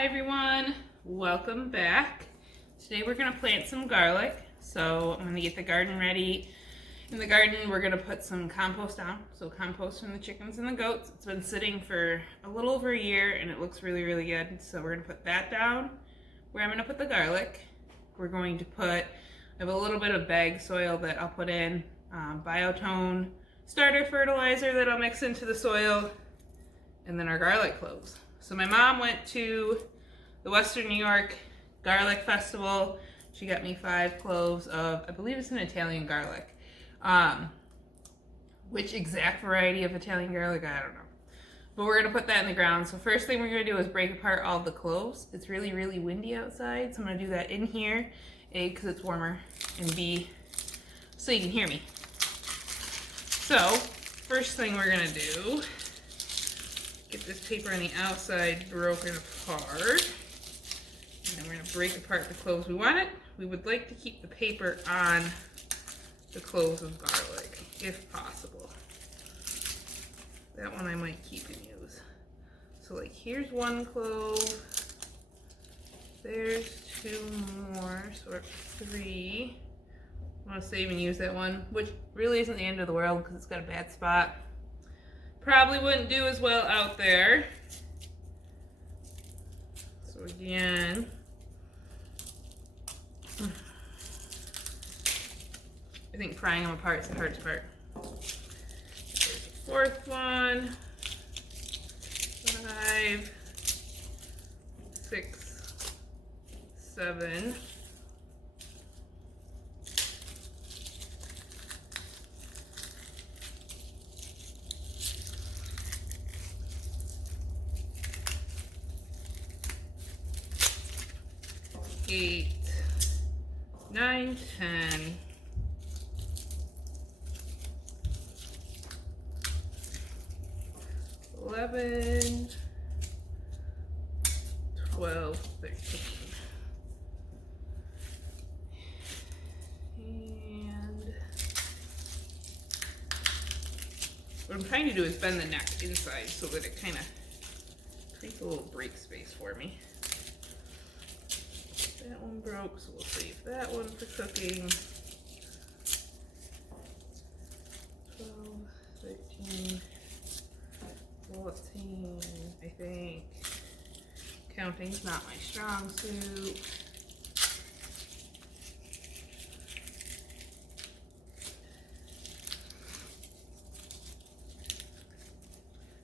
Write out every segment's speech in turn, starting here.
Hi everyone, welcome back. Today we're going to plant some garlic. So I'm going to get the garden ready. In the garden we're going to put some compost down. So compost from the chickens and the goats. It's been sitting for a little over a year and it looks really, really good. So we're going to put that down where I'm going to put the garlic. We're going to put, I have a little bit of bag soil that I'll put in, Biotone starter fertilizer that I'll mix into the soil, and then our garlic cloves. So my mom went to the Western New York Garlic Festival. She got me 5 cloves of, I believe it's an Italian garlic. Which exact variety of Italian garlic, I don't know. But we're gonna put that in the ground. So first thing we're gonna do is break apart all the cloves. It's really, really windy outside, so I'm gonna do that in here. A, because it's warmer, and B, so you can hear me. So, first thing we're gonna do, get this paper on the outside broken apart. And then we're going to break apart the cloves. We would like to keep the paper on the cloves of garlic, if possible. That one I might keep and use. So like here's 1 clove. There's 2 more, so we're at 3. I want to save and use that one, which really isn't the end of the world because it's got a bad spot. Probably wouldn't do as well out there. So again, I think prying them apart is the hardest part. There's the 4th one. 5, 6, 7. 8, 9, 10, 11, 12, 13. And what I'm trying to do is bend the neck inside so that it kind of creates a little break space for me. That one broke, so we'll save that one for cooking. 12, 13, 14, I think. Counting's not my strong suit.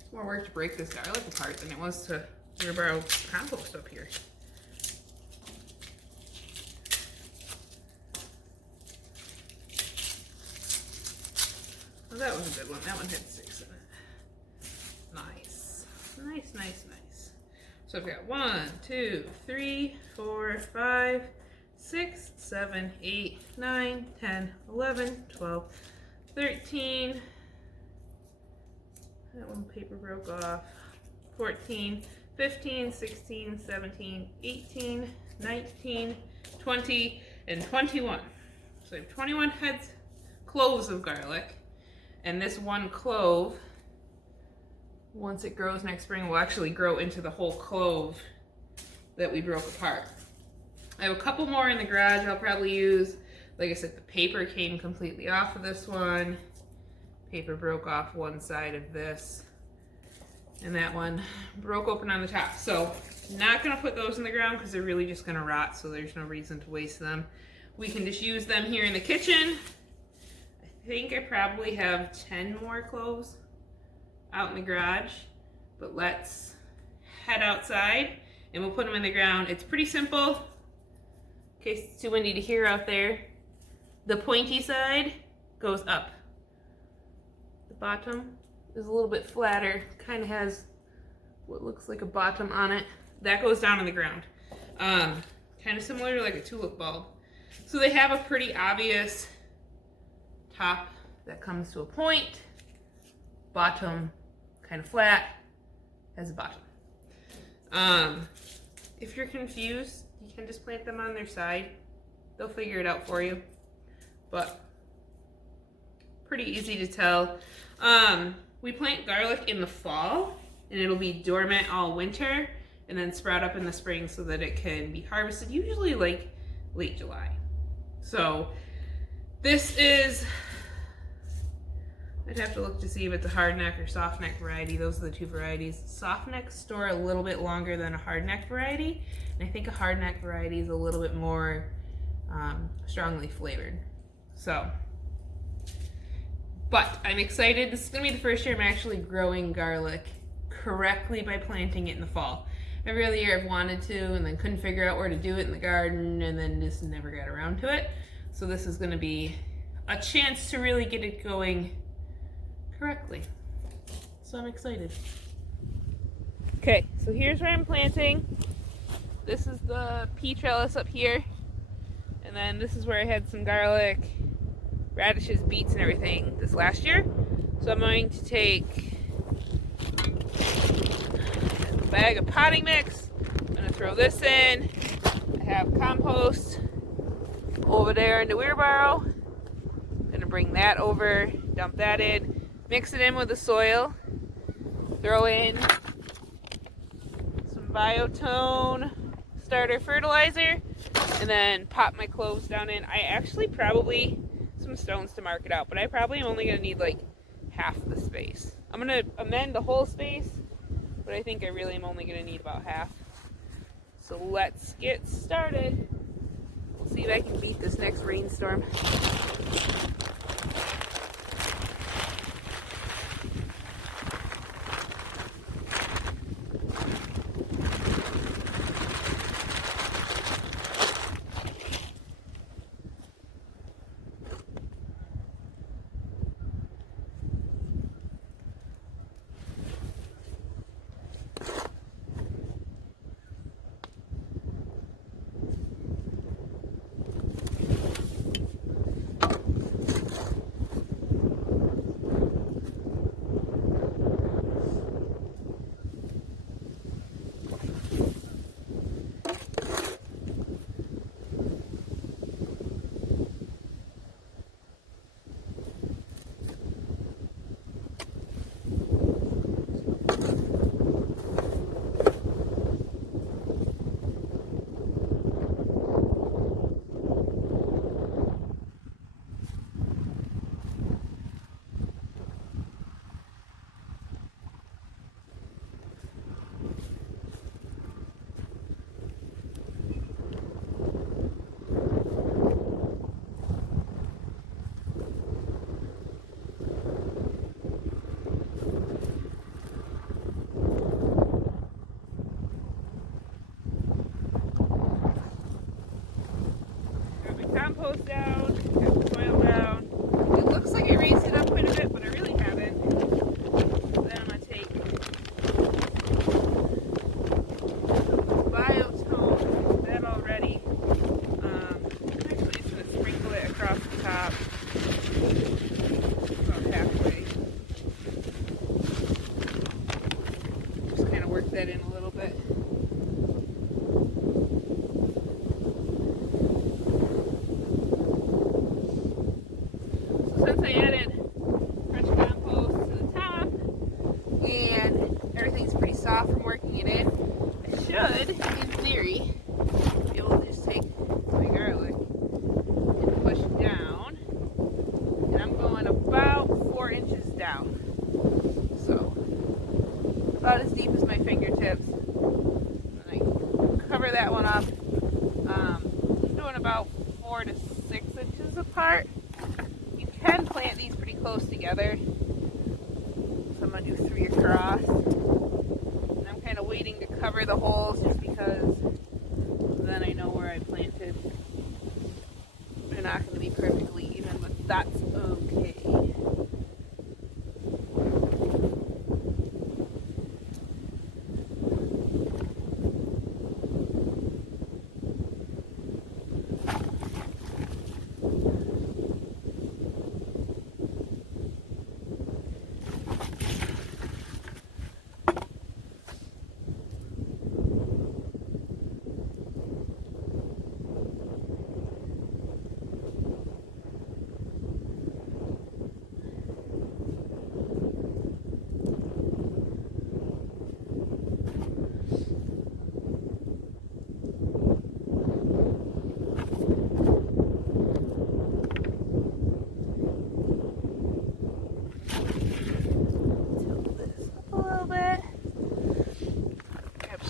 It's more work to break this garlic apart than it was to borrow compost up here. Well, that was a good one. That one had 6 in it. Nice. Nice, nice, nice. So I've got 1, 2, 3, 4, 5, 6, 7, 8, 9, 10, 11, 12, 13. That one paper broke off. 14, 15, 16, 17, 18, 19, 20, and 21. So I have 21 cloves of garlic. And this 1 clove, once it grows next spring, will actually grow into the whole clove that we broke apart. I have a couple more in the garage I'll probably use. Like I said, the paper came completely off of this one. Paper broke off one side of this. And that one broke open on the top. So not gonna put those in the ground because they're really just gonna rot, so there's no reason to waste them. We can just use them here in the kitchen. I think I probably have 10 more cloves out in the garage, but let's head outside and we'll put them in the ground. It's pretty simple, in case it's too windy to hear out there. The pointy side goes up. The bottom is a little bit flatter, kind of has what looks like a bottom on it. That goes down in the ground. Kind of similar to like a tulip bulb. So they have a pretty obvious top that comes to a point, bottom kind of flat, has a bottom. If you're confused, you can just plant them on their side. They'll figure it out for you, but pretty easy to tell. We plant garlic in the fall and it'll be dormant all winter, and then sprout up in the spring so that it can be harvested usually like late July. So this is, I'd have to look to see if it's a hardneck or softneck variety. Those are the two varieties. Softnecks store a little bit longer than a hardneck variety, and I think a hardneck variety is a little bit more strongly flavored. So, but I'm excited. This is gonna be the first year I'm actually growing garlic correctly by planting it in the fall. Every other year I've wanted to and then couldn't figure out where to do it in the garden, and then just never got around to it. So this is gonna be a chance to really get it going correctly. So I'm excited. Okay, so here's where I'm planting. This is the pea trellis up here. And then this is where I had some garlic, radishes, beets, and everything this last year. So I'm going to take a bag of potting mix. I'm going to throw this in. I have compost over there in the wheelbarrow. I'm going to bring that over, dump that in, mix it in with the soil, throw in some Biotone starter fertilizer, and then pop my cloves down in. I actually probably, some stones to mark it out, but I probably am only going to need like half the space. I'm going to amend the whole space, but I think I really am only going to need about half. So let's get started. We'll see if I can beat this next rainstorm. Compost down, got the soil down. It looks like I raised it up quite a bit, but I really haven't. Then I'm going to take Biotone, that already. I'm actually just going to sprinkle it across the top, about halfway. Just kind of work that in a little bit. Since I added fresh compost to the top and everything's pretty soft from working it in, I should, in theory, be able to just take my garlic and push it down. And I'm going about 4 inches down. So, about as deep as my fingertips. And I cover that one up. I'm doing about 4 to 6 inches apart. Can plant these pretty close together, so I'm going to do 3 across, and I'm kind of waiting to cover the holes just because then I know where I planted. They're not going to be perfectly even, but that's okay.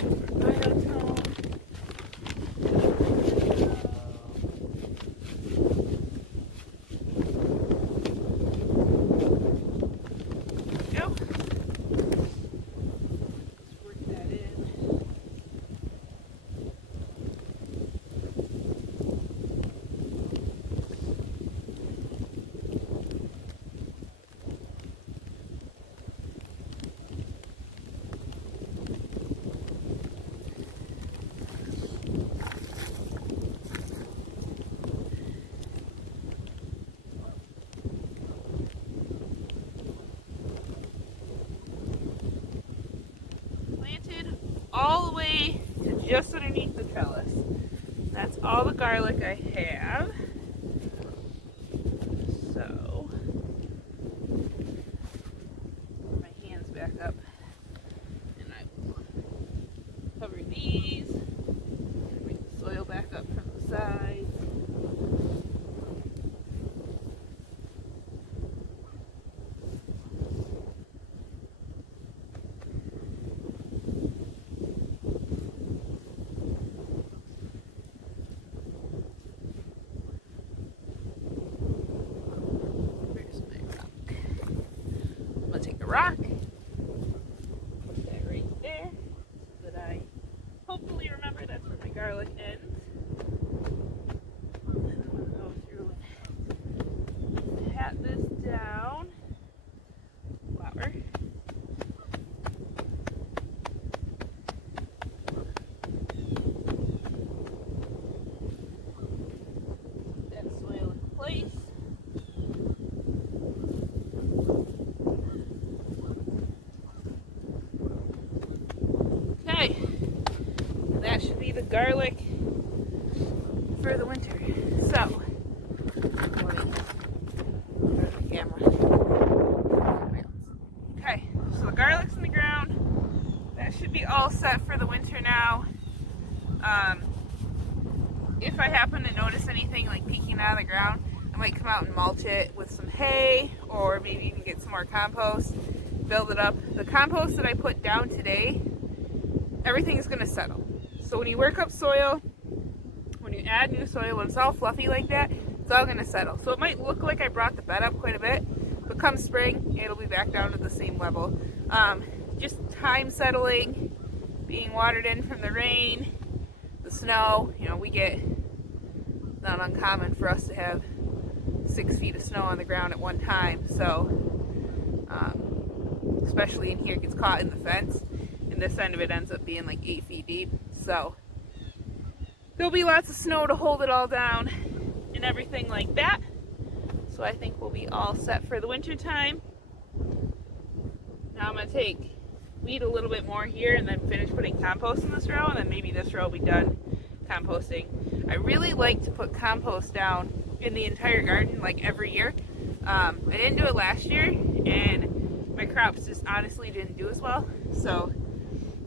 Biotone. Go. Let's work that in. Planted all the way to just underneath the trellis. That's all the garlic I have. So, put my hands back up and I will cover these. Bring the soil back up from the sides. Rock. Put that right there so that I hopefully remember that's where my garlic ends. And then I'm going to go through and pat this down. Flour. Put that soil in place. That should be the garlic for the winter. So, let me turn the camera. Okay, so the garlic's in the ground. That should be all set for the winter now. If I happen to notice anything like peeking out of the ground, I might come out and mulch it with some hay, or maybe even get some more compost, build it up. The compost that I put down today, everything is going to settle. So when you work up soil, when you add new soil, when it's all fluffy like that, it's all going to settle. So it might look like I brought the bed up quite a bit, but come spring, it'll be back down to the same level. Just time settling, being watered in from the rain, the snow. You know, we get, not uncommon for us to have 6 feet of snow on the ground at one time. So, especially in here, it gets caught in the fence. And this end of it ends up being like 8 feet deep. So there'll be lots of snow to hold it all down and everything like that. So I think we'll be all set for the winter time. Now I'm going to weed a little bit more here and then finish putting compost in this row, and then maybe this row will be done composting. I really like to put compost down in the entire garden like every year. I didn't do it last year and my crops just honestly didn't do as well. So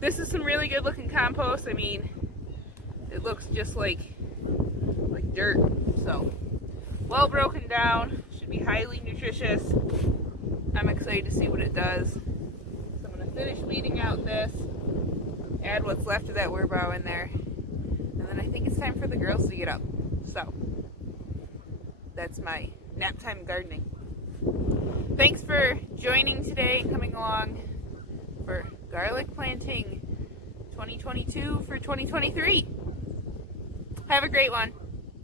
this is some really good looking compost. I mean, it looks just like dirt. So well broken down, should be highly nutritious. I'm excited to see what it does. So I'm going to finish weeding out this, add what's left of that wheelbarrow in there, and then I think it's time for the girls to get up. So that's my nap time gardening. Thanks for joining today and coming along for garlic planting 2022 for 2023. Have a great one.